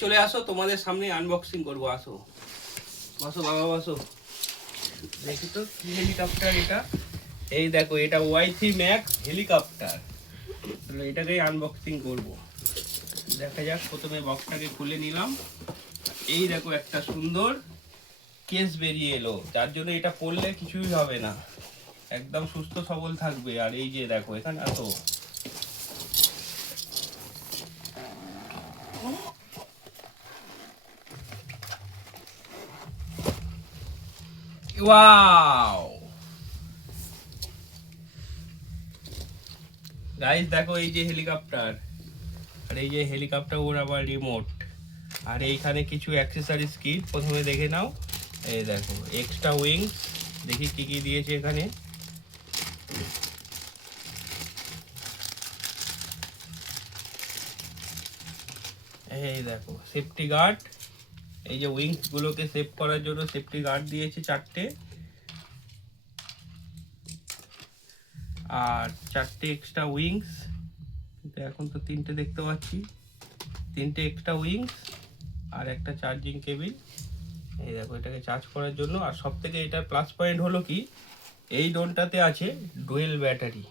চলে আসো, তোমাদের সামনে আনবক্সিং করবো। আসো বসো বাবা বসো। দেখি তো কি হেলিকপ্টার এটা। এই দেখো, এটা Y3 ম্যাক্স হেলিকপ্টার। তাহলে এটাকেই আনবক্সিং করব। দেখা যাক, প্রথমে বক্সটাকে খুলে নিলাম। এই দেখো, একটা সুন্দর কেস বেরিয়ে এলো, যার জন্য এটা পরলে কিছুই হবে না, একদম সুস্থ সবল থাকবে। আর এই যে দেখো, এখানে আসো, ওয়াও গাইস, দেখো এই যে হেলিকপ্টার, আর এই যে হেলিকপ্টার ওর আবার রিমোট, আর এইখানে কিছু অ্যাক্সেসরিজ কিট প্রথমে দেখে নাও। এই দেখো, এক্সট্রা উইংস, দেখি কি কি দিয়েছে এখানে। এই দেখো, সেফটি গার্ড, এই যে উইংস গুলোকে সেভ করার জন্য সেফটি গার্ড দিয়েছে 4টে, আর 4টে এক্সট্রা উইংস। এখন তো 3টে দেখতে পাচ্ছি, 3টে এক্সট্রা উইংস আর একটা চার্জিং কেবিল। এই দেখো, এটাকে চার্জ করার জন্য। আর সব থেকে এটার প্লাস পয়েন্ট হলো কি, এই ড্রোনটাতে আছে ডুয়েল ব্যাটারি।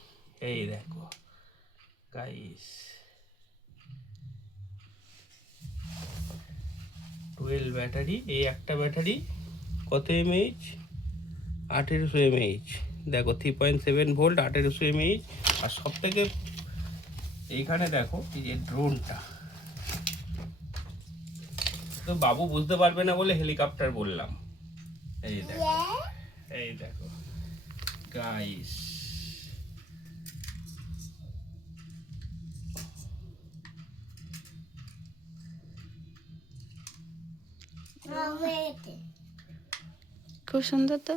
এই দেখো গাইস, ডুয়েল ব্যাটারি। এই একটা ব্যাটারি কত এমএইচ? 1800 এমএইচ। দেখো 3.7 ভোল্ট, 1800 এমএইচ। আর সব থেকে এইখানে দেখো, এই যে ড্রোনটা, তো বাবু বুঝতে পারবে না বলে হেলিকপ্টার বললাম। এই দেখো, এই দেখো গাইস, খুব সুন্দর তো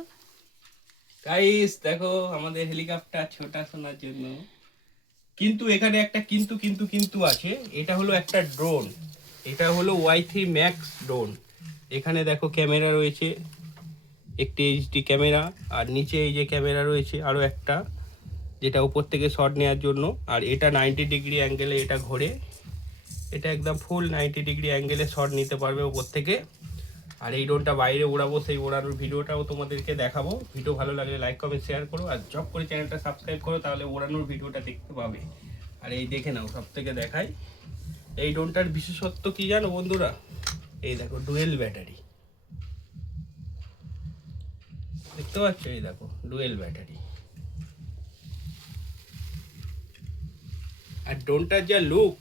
গাইস। দেখো আমাদের হেলিকপ্টার ছোটা শোনার জন্য, কিন্তু এখানে একটা কিন্তু কিন্তু কিন্তু আছে। এটা হলো একটা ড্রোন, এটা হলো Y3 ম্যাক্স ড্রোন। এখানে দেখো ক্যামেরা রয়েছে, একটি এইচডি ক্যামেরা, আর নিচে এই যে ক্যামেরা রয়েছে আরও একটা, যেটা উপর থেকে শট নেওয়ার জন্য। আর এটা 90 ডিগ্রি অ্যাঙ্গেলে এটা ঘোরে, এটা একদম ফুল 90 ডিগ্রি অ্যাঙ্গেলে শট নিতে পারবে উপর থেকে। আর এই ড্রোনটা বাইরে ওড়াবো, সেই ওড়ানোর ভিডিওটাও তোমাদেরকে দেখাবো। ভিডিও ভালো লাগলে লাইক কমেন্ট শেয়ার করো, আর জব করে চ্যানেলটা সাবস্ক্রাইব করো, তাহলে ওড়ানোর ভিডিওটা দেখতে পাবে। আর এই দেখে নাও, সব থেকে দেখাই, এই ড্রোনটার বিশেষত্ব কি জানো বন্ধুরা? এই দেখো, ডুয়েল ব্যাটারি, দেখতে পাচ্ছ? এই দেখো, ডুয়েল ব্যাটারি। আর ড্রোনটার যা লুক,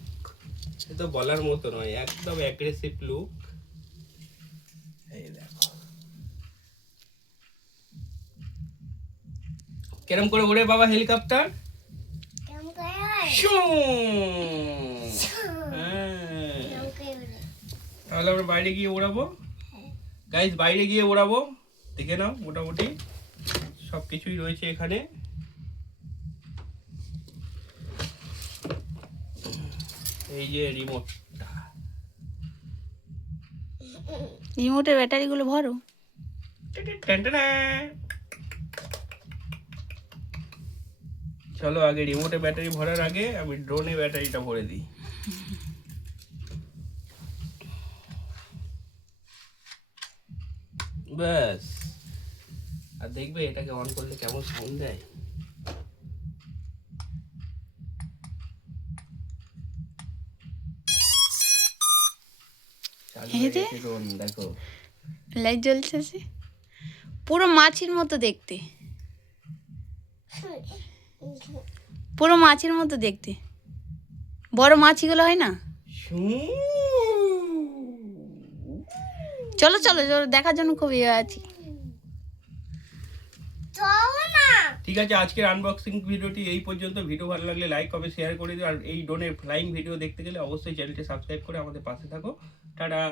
সে তো বলার মতো নয়, একদম অ্যাগ্রেসিভ লুক। এই দেখো কেরম করে ওড়ে বাবা হেলিকপ্টার। তাহলে আমরা বাইরে গিয়ে ওড়াবো গাইস, বাইরে গিয়ে ওড়াবো। দেখে নাও, মোটামুটি সব কিছুই রয়েছে এখানে। এই যে রিমোটটা, রিমোটের ব্যাটারিগুলো ভরো। চলো, আগে রিমোটে ব্যাটারি ভরার আগে আমি ড্রোনে ব্যাটারিটা ভরে দিই। ব্যাস, আর দেখবে এটাকে অন করলে কেমন সাউন্ড দেয়। ড্রোন দেখো, লাইট জ্বলছে, পুরো মাছির মতো দেখতে, পুরো মাছির মতো দেখতে, বড় মাছিগুলো হয় না। চলো চলো চলো, দেখার জন্য খুব ইয়ে আছি। ঠিক আছে, আজকের আনবক্সিং ভিডিওটি এই পর্যন্ত। ভিডিও ভালো লাগলে লাইক কমেন্ট শেয়ার করে দিও। আর এই ড্রোনের ফ্লাইং ভিডিও দেখতে গেলে অবশ্যই চ্যানেলটি সাবস্ক্রাইব করে আমাদের পাশে থাকো। টাটা।